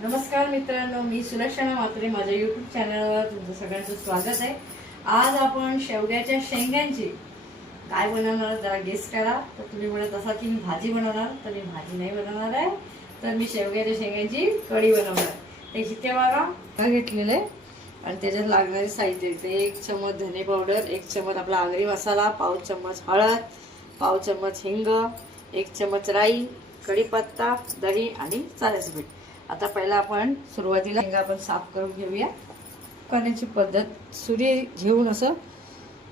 नमस्कार मित्रांनो मी सुलक्षणा मात्रे माझ्या युट्यूब चॅनलवर तुमचं सगळ्यांचं स्वागत आहे. आज आपण शेवग्याच्या शेंग्यांची काय बनवणार जरा गेस करा. तर तुम्ही म्हणत असाल की मी भाजी बनवणार तर मी भाजी नाही बनवणार आहे. तर मी शेवग्याच्या शेंग्यांची कढी बनवणार. आहे ते इथे बघा. घेतलेलं. आहे आणि त्याच्यात लागणारे साहित्य ते एक चमच धने पावडर एक चमच आपला आगरी मसाला पाव चम्मच हळद पाव चम्मच हिंग एक चमच राई कढीपत्ता दही आणि चाऱ्याचं पीठ आता पहिला आपण सुरुवातीला शेंगा आपण साफ करून घेऊया. करण्याची पद्धत सुरी घेऊन असं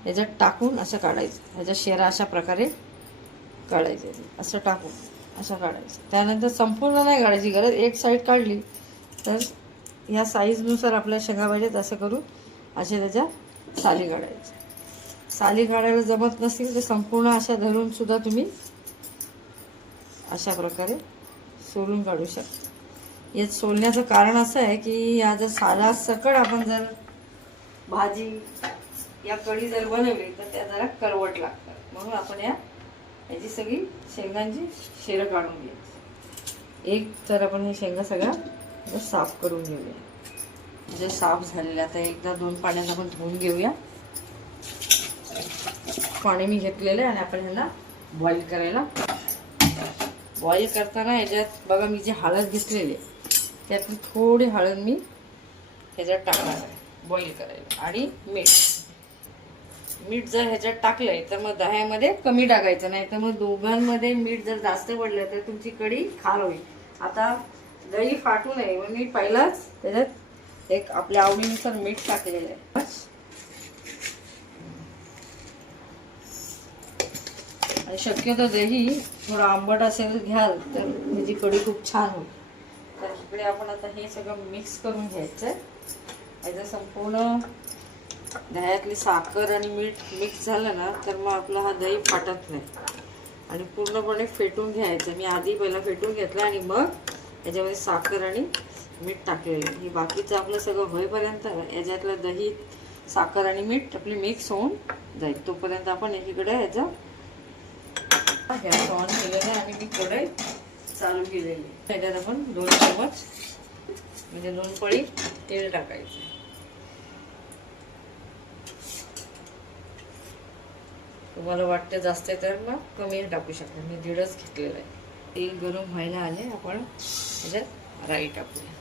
ह्याच्यात टाकून असं काढायचं. ह्याच्या शेरा अशा प्रकारे काढायचे. असं टाकून असं काढायचं. त्यानंतर संपूर्ण नाही काढायची गरज. एक साईड काढली तर ह्या साईजनुसार आपल्या शेंगा पाहिजेत असं करून अशा त्याच्या साली काढायच्या साली काढायला जमत नसतील तर संपूर्ण अशा धरूनसुद्धा तुम्ही अशा प्रकारे सोलून काढू शकता. यात सोलण्याचं कारण असं आहे की या जर साला सकट आपण जर भाजी या कढी जर बनवली तर त्या जरा करवट लागतात. म्हणून आपण या याची सगळी शेंगांची शेरं काढून घ्यायची. एक तर आपण हे शेंगा सगळ्या साफ करून घेऊया. जे साफ झालेले आता एकदा दोन पाण्यात आपण धुवून घेऊया. पाणी मी घेतलेलं आहे आणि आपण ह्याला बॉईल करायला. बॉईल करताना याच्यात बघा मी जी हळद घेतलेली आहे त्यातली थोडी हळद मी ह्याच्यात टाकणार आहे बॉईल करायला. आणि मीठ. मीठ जर ह्याच्यात टाकलंय तर मग दह्यामध्ये कमी टाकायचं नाही तर मग दोघांमध्ये मीठ जर जास्त पडलं तर तुमची कढी खार होईल. आता दही फाटू नये मग मी पहिलाच त्याच्यात एक आपल्या आवडीनुसार मीठ टाकलेलं आहे. आणि शक्यतो दही थोडं आंबट असेल घ्याल तर त्याची कढी खूप छान होईल. इकडे आपण आता हे सगळं मिक्स करून घ्यायचं आहे याचं संपूर्ण दह्यातली साखर आणि मीठ मिक्स झालं ना तर मग आपला हा दही फाटत नाही. आणि पूर्णपणे फेटून घ्यायचं. मी आधी पहिला फेटून घेतलं आणि मग याच्यामध्ये साखर आणि मीठ टाकलेलं. ही बाकीचं आपलं सगळं होईपर्यंत याच्यातलं दही साखर आणि मीठ आपली मिक्स होऊन जाईल. तोपर्यंत आपण एकीकडे याचं गॅस ऑन केलेलं आहे आणि मी कढई चालू केलेली. त्याच्यात आपण दोन चमच म्हणजे दोन पळी तेल टाकायचं. तुम्हाला वाटतं जास्त आहे तर मग कमी टाकू शकता. मी दीडच घेतलेलं आहे. तेल गरम व्हायला आले आपण त्याच्यात राई टाकूया.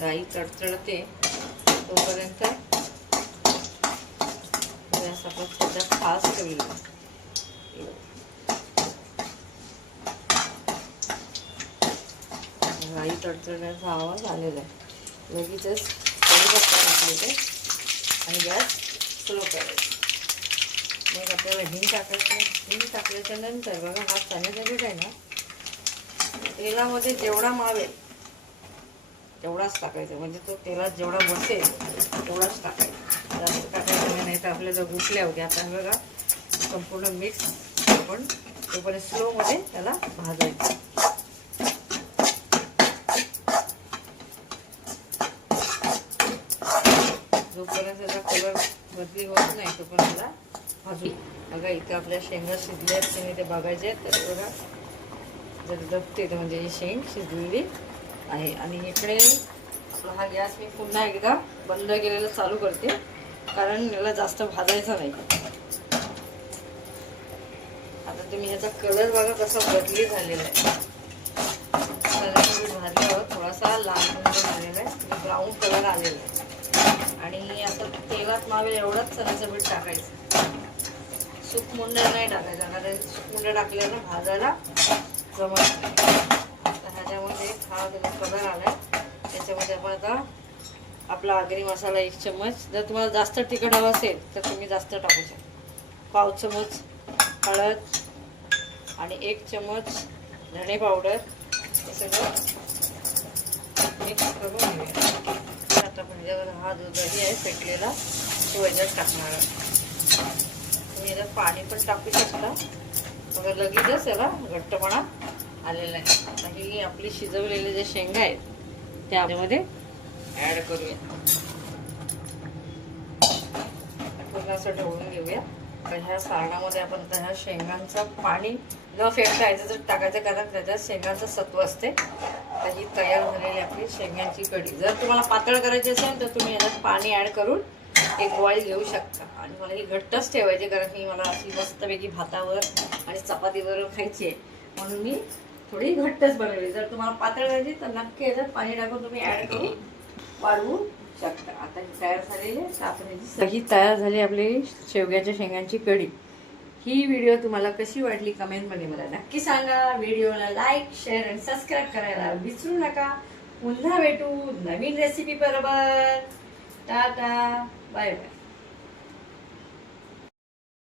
राई तडतडते तोपर्यंत गॅस आपण त्याच्यात फास्ट करूया राई तडतडण्याचा आवाज आलेला आहे. लगेचच कढीपत्ता टाकायचे आणि गॅस स्लो करायचं मग आपल्याला हिंग टाकायचं हिंग टाकल्याच्या नंतर बघा हा सॅनिटायझर आहे ना तेलामध्ये जेवढा मावेल तेवढाच टाकायचा. म्हणजे तो तेलात जेवढा बसेल तेवढाच टाकायचा. जास्त टाकायचं नाही तर आपल्याला गुटल्या होत्या. आता बघा संपूर्ण मिक्स आपण तोपर्यंत स्लोमध्ये त्याला भाजायचं. जोपर्यंत त्याचा कलर बदली होत नाही तोपर्यंत त्याला भाजू. बघा इथं आपल्या शेंगा शिजल्या आहेत की नाही ते बघायचे आहेत. तर बघा जर दबते तर म्हणजे ही शेंग शिजलेली आहे. आणि इकडे हा गॅस मी पुन्हा एकदा बंद केलेला चालू करते कारण याला जास्त भाजायचं नाही. आता तुम्ही ह्याचा कलर बघा कसा बदली झालेला आहे. कलर भाजल्यावर थोडासा लाल रंग झालेला आहे. ब्राऊन कलर आलेला आहे. आणि असं तेलात मावेल एवढंच चण्याचं मीठ टाकायचं सुकमुंड्या नाही टाकायचा. कारण सुकमुंड्या टाकल्यानं भाजायला जमत तर ह्याच्यामध्ये हा त्याचा कलर आला त्याच्यामध्ये आपण आता आपला आगरी मसाला एक चम्मच. जर तुम्हाला जास्त तिखट हवं असेल तर तुम्ही जास्त टाकू शकता. पाव चमच हळद आणि एक चम्मच धणे पावडर. हे सगळं मिक्स करून घेऊया. त्याच्यावर हा जो दही आहे फेटलेला तो याच्यात टाकणार तुम्ही याच्यात पाणी पण टाकू शकता. मग लगेचच याला घट्टपणा आलेला आहे आता ही आपली शिजवलेले जे शेंगा आहेत त्या त्यामध्ये ॲड करूया. पूर्ण असं ढवळून घेऊया. तर ह्या सारणामध्ये आपण आता ह्या शेंगांचं पाणी न फेकता याचं जर टाकायचं कारण त्याच्यात शेंगाचं सत्व असते. तर ही तयार झालेली आपली शेंगांची कढी. जर तुम्हाला पातळ करायची असेल तर तुम्ही याच्यात पाणी ॲड करून एक बॉईल घेऊ शकता. आणि मला ही घट्टच ठेवायची कारण की मला अशी मस्तपैकी भातावर आणि चपातीवर खायची आहे. म्हणून मी थोडी घट्टच बनवली. जर तुम्हाला पातळ करायची तर नक्की याच्यात पाणी टाकून तुम्ही ॲड करून वाढवून आता ही तयार झालेली आपण ही तयार झाली आपली शेवग्याच्या शेंगांची कढी. ही व्हिडिओ तुम्हाला कशी वाटली कमेंटमध्ये मला नक्की सांगा. व्हिडिओला लाईक शेअर आणि सबस्क्राईब करायला विसरू नका. पुन्हा भेटू नवीन रेसिपी बरोबर. टाटा. Bye bye